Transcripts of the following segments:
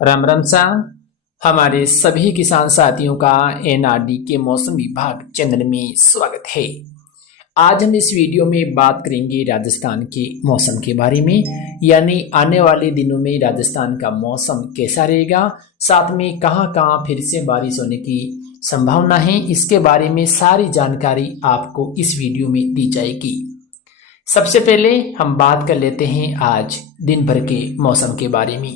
राम राम सा हमारे सभी किसान साथियों का एनआरडी के मौसम विभाग चैनल में स्वागत है। आज हम इस वीडियो में बात करेंगे राजस्थान के मौसम के बारे में, यानी आने वाले दिनों में राजस्थान का मौसम कैसा रहेगा, साथ में कहां कहां फिर से बारिश होने की संभावना है। इसके बारे में सारी जानकारी आपको इस वीडियो में दी जाएगी। सबसे पहले हम बात कर लेते हैं आज दिन भर के मौसम के बारे में।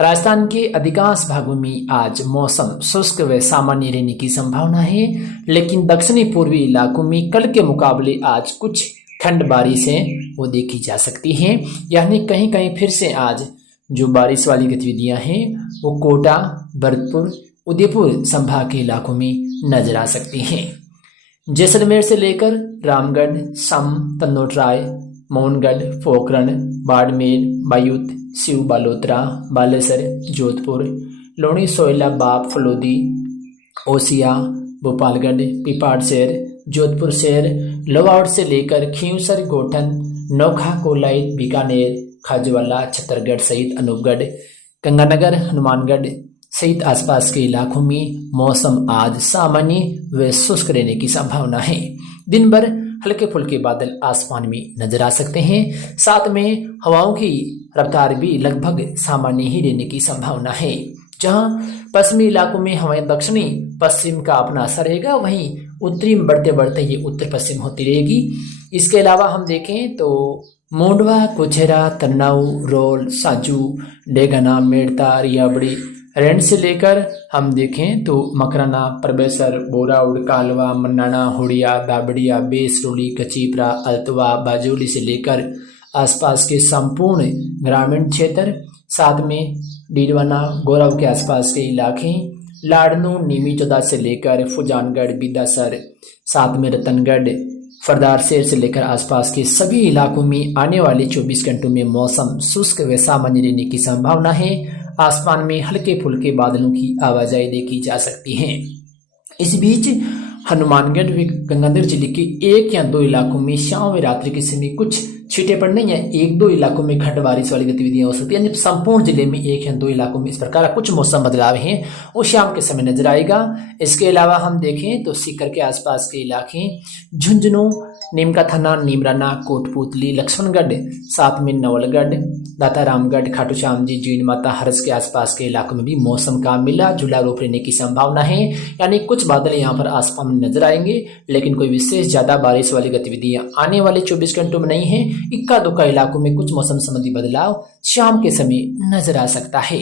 राजस्थान के अधिकांश भागों में आज मौसम शुष्क व सामान्य रहने की संभावना है, लेकिन दक्षिणी पूर्वी इलाकों में कल के मुकाबले आज कुछ ठंड बारिश है वो देखी जा सकती है। यानी कहीं कहीं फिर से आज जो बारिश वाली गतिविधियां हैं वो कोटा, भरतपुर, उदयपुर संभाग के इलाकों में नजर आ सकती हैं। जैसलमेर से लेकर रामगढ़, सम, तन्नोटराय, मोहनगढ़, पोखरण, बाड़मेर, बायूत, शिव बालोतरा, बालेसर, जोधपुर, लोणी, सोयला, बाप, फलोदी, ओसिया, भोपालगढ़, पिपाड़ शहर, जोधपुर शहर, लोहावट से लेकर खींवसर, गोठन, नोखा, कोलाइत, बीकानेर, खाजवाला, छतरगढ़ सहित अनूपगढ़, गंगानगर, हनुमानगढ़ सहित आसपास के इलाकों में मौसम आज सामान्य व शुष्क रहने की संभावना है। दिन भर हल्के फुल्के बादल आसमान में नजर आ सकते हैं। साथ में हवाओं की रफ्तार भी लगभग सामान्य ही रहने की संभावना है। जहां पश्चिमी इलाकों में हवाएं दक्षिणी पश्चिम का अपना असर रहेगा, वहीं उत्तरी में बढ़ते बढ़ते ये उत्तर पश्चिम होती रहेगी। इसके अलावा हम देखें तो मोंडवा, कुचेरा, तन्नाऊ, रोल, साजू, डेगना, मेड़ता, रियाबड़ी, रेंड से लेकर हम देखें तो मकराना, परबेसर, बोराउड, कालवा, मन्नाना, हुड़िया, दाबड़िया, बेसरोली, कचीपरा, अल्तवा, बाजोली से लेकर आसपास के संपूर्ण ग्रामीण क्षेत्र, साथ में डीडवाना, गोरव के आसपास के इलाके, लाडनू, नीमीचौदा से लेकर फुजानगढ़, बिदासर, साथ में रतनगढ़, फरदारशेर से लेकर आसपास के सभी इलाकों में आने वाले 24 घंटों में मौसम शुष्क व सामान्य रहने की संभावना है। आसमान में हल्के फुल्के बादलों की आवाजाही देखी जा सकती है। इस बीच हनुमानगढ़ व गंगानगर जिले के एक या दो इलाकों में शाम व रात्रि के समय कुछ छींटे पड़ने या एक दो इलाकों में खंड बारिश वाली गतिविधियां हो सकती है। यानी संपूर्ण जिले में एक या दो इलाकों में इस प्रकार का कुछ मौसम बदलाव हैं वो शाम के समय नजर आएगा। इसके अलावा हम देखें तो सीकर के आसपास के इलाके, झुंझुनू, नीमका थाना, नीमराना, कोटपुतली, लक्ष्मणगढ़, साथ में नवलगढ़, दातारामगढ़, खाटू श्याम जी, जीण माता, हरस के आसपास के इलाकों में भी मौसम का मिला जुला रूप रहने की संभावना है। यानी कुछ बादल यहाँ पर आसमान में नजर आएंगे, लेकिन कोई विशेष ज्यादा बारिश वाली गतिविधियां आने वाले 24 घंटों में नहीं है। इक्का दुक्का इलाकों में कुछ मौसम संबंधी बदलाव शाम के समय नजर आ सकता है।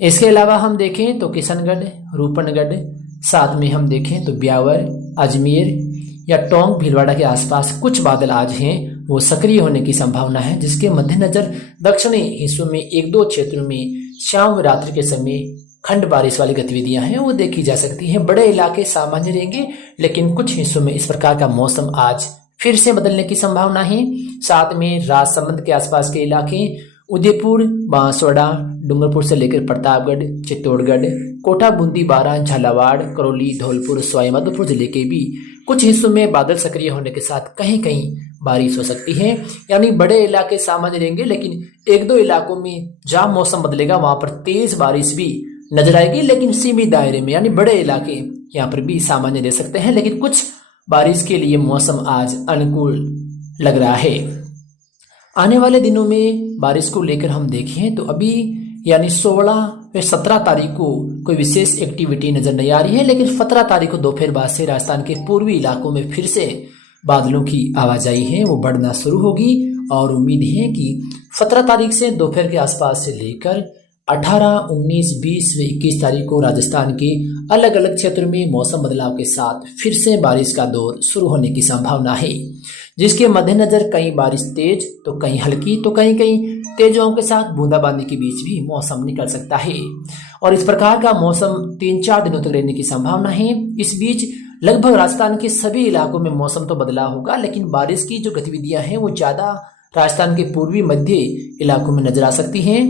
इसके अलावा हम देखें तो किशनगढ़, रूपनगढ़, साथ में हम देखें तो ब्यावर, अजमेर या टोंक, भीलवाड़ा के आसपास कुछ बादल आज हैं वो सक्रिय होने की संभावना है, जिसके मद्देनजर दक्षिणी हिस्सों में एक दो क्षेत्रों में शाम रात्रि के समय खंड बारिश वाली गतिविधियां हैं वो देखी जा सकती हैं। बड़े इलाके सामान्य रहेंगे, लेकिन कुछ हिस्सों में इस प्रकार का मौसम आज फिर से बदलने की संभावना है। साथ में राजसमंद के आसपास के इलाके, उदयपुर, बांसवाड़ा, डूंगरपुर से लेकर प्रतापगढ़, चित्तौड़गढ़, कोटा, बूंदी, बारां, झालावाड़, करौली, धौलपुर, सवाईमाधोपुर जिले के भी कुछ हिस्सों में बादल सक्रिय होने के साथ कहीं कहीं बारिश हो सकती है। यानी बड़े इलाके सामान्य रहेंगे, लेकिन एक दो इलाकों में जहां मौसम बदलेगा वहां पर तेज बारिश भी नजर आएगी, लेकिन सीमित दायरे में। यानी बड़े इलाके यहाँ पर भी सामान्य रह सकते हैं, लेकिन कुछ बारिश के लिए मौसम आज अनुकूल लग रहा है। आने वाले दिनों में बारिश को लेकर हम देखें तो अभी यानी 16 व 17 तारीख को कोई विशेष एक्टिविटी नजर नहीं आ रही है, लेकिन 17 तारीख को दोपहर बाद से राजस्थान के पूर्वी इलाकों में फिर से बादलों की आवाजाही है वो बढ़ना शुरू होगी। और उम्मीद है कि 17 तारीख से दोपहर के आसपास से लेकर 18, 19, 20 व 21 तारीख को राजस्थान के अलग अलग क्षेत्रों में मौसम बदलाव के साथ फिर से बारिश का दौर शुरू होने की संभावना है, जिसके मद्देनजर कहीं बारिश तेज तो कहीं हल्की तो कहीं कहीं तेज हवाओं के साथ बूंदाबांदी के बीच भी मौसम निकल सकता है। और इस प्रकार का मौसम 3-4 दिनों तक रहने की संभावना है। इस बीच लगभग राजस्थान के सभी इलाकों में मौसम तो बदलाव होगा, लेकिन बारिश की जो गतिविधियां हैं वो ज्यादा राजस्थान के पूर्वी मध्य इलाकों में नजर आ सकती हैं।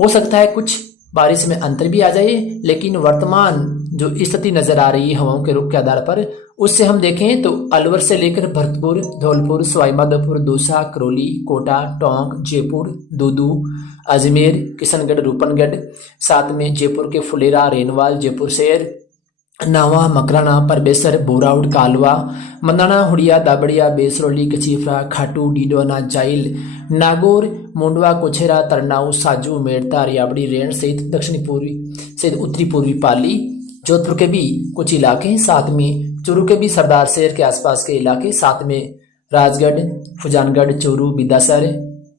हो सकता है कुछ बारिश में अंतर भी आ जाए, लेकिन वर्तमान जो स्थिति नजर आ रही है हवाओं के रुख के आधार पर, उससे हम देखें तो अलवर से लेकर भरतपुर, धौलपुर, सवाईमाधोपुर, दौसा, करौली, कोटा, टोंक, जयपुर, दूदू, अजमेर, किशनगढ़, रूपनगढ़, साथ में जयपुर के फुलेरा, रेनवाल, जयपुर शहर, नावा, मकराना, परबेसर, बोराउड, कालवा, मंदाना, हुड़िया, दाबड़िया, बेसरौली, कचीफरा, खाटू, डीडोना, जाइल, नागौर, मुंडवा, कोछेरा, तरनाऊ, साजू, मेड़ता, रियाबड़ी, रेण सहित दक्षिणी पूर्वी सहित उत्तरी पूर्वी पाली, जोधपुर के भी कुछ इलाके, साथ में चूरू के भी सरदार शहर के आसपास के इलाके, साथ में राजगढ़, फुजानगढ़, चूरू, बिदासर,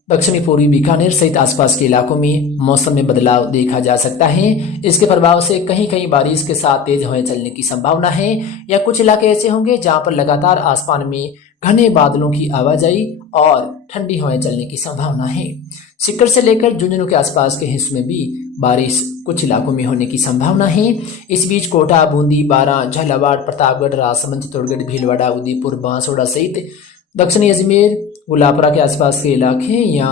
दक्षिणी पूर्वी बीकानेर सहित आसपास के इलाकों में मौसम में बदलाव देखा जा सकता है। इसके प्रभाव से कहीं कहीं बारिश के साथ तेज हवाएं चलने की संभावना है, या कुछ इलाके ऐसे होंगे जहां पर लगातार आसमान में घने बादलों की आवाजाही और ठंडी हवाएं चलने की संभावना है। सीकर से लेकर झुंझुनू के आसपास के हिस्सों में भी बारिश कुछ इलाकों में होने की संभावना है। इस बीच कोटा, बूंदी, बारां, झालावाड़, प्रतापगढ़, राजसमंद, चित्तौड़गढ़, भीलवाड़ा, उदयपुर, बांसवाड़ा सहित दक्षिणी अजमेर, गुलापरा के आसपास के इलाके या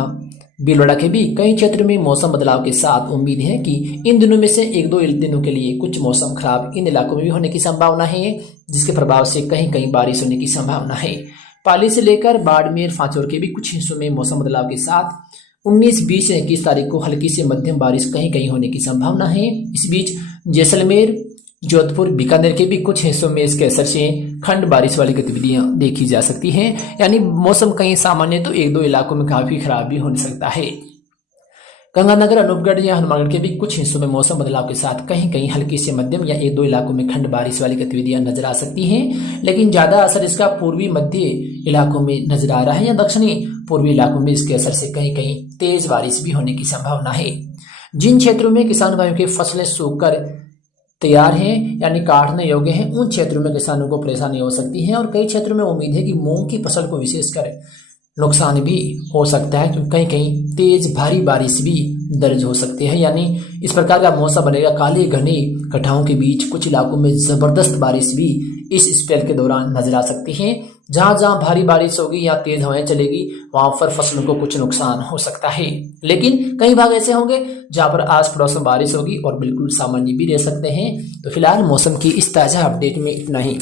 भीलवाड़ा के भी कई क्षेत्रों में मौसम बदलाव के साथ उम्मीद है कि इन दिनों में से एक दो दिनों के लिए कुछ मौसम खराब इन इलाकों में भी होने की संभावना है, जिसके प्रभाव से कहीं कहीं बारिश होने की संभावना है। पाली से लेकर बाड़मेर, फांचौर के भी कुछ हिस्सों में मौसम बदलाव के साथ 19, 20 से 21 तारीख को हल्की से मध्यम बारिश कहीं कहीं होने की संभावना है। इस बीच जैसलमेर, जोधपुर, बीकानेर के भी कुछ हिस्सों में इसके असर से खंड बारिश वाली गतिविधियां देखी जा सकती हैं, यानी मौसम कहीं सामान्य तो एक दो इलाकों में काफी खराब भी हो सकता है। गंगानगर, अनूपगढ़ या हनुमानगढ़ के भी कुछ हिस्सों में मौसम बदलाव के साथ कहीं कहीं हल्की से मध्यम या एक दो इलाकों में खंड बारिश वाली गतिविधियां नजर आ सकती हैं, लेकिन ज्यादा असर इसका पूर्वी मध्य इलाकों में नजर आ रहा है, या दक्षिणी पूर्वी इलाकों में इसके असर से कहीं कहीं तेज बारिश भी होने की संभावना है। जिन क्षेत्रों में किसान भाइयों की फसलें सूखकर तैयार हैं यानी काटने योग्य हैं, उन क्षेत्रों में किसानों को परेशानी हो सकती है, और कई क्षेत्रों में उम्मीद है कि मूंग की फसल को विशेषकर नुकसान भी हो सकता है, क्योंकि कहीं कहीं तेज भारी बारिश भी दर्ज हो सकती है। यानी इस प्रकार का मौसम बनेगा। काले घने गड्ढाओं के बीच कुछ इलाकों में जबरदस्त बारिश भी इस स्पेल के दौरान नजर आ सकती है। जहां जहां भारी बारिश होगी या तेज हवाएं चलेगी, वहां पर फसलों को कुछ नुकसान हो सकता है, लेकिन कई भाग ऐसे होंगे जहां पर आस पड़ोस में बारिश होगी और बिल्कुल सामान्य भी रह सकते हैं। तो फिलहाल मौसम की इस ताजा अपडेट में इतना ही।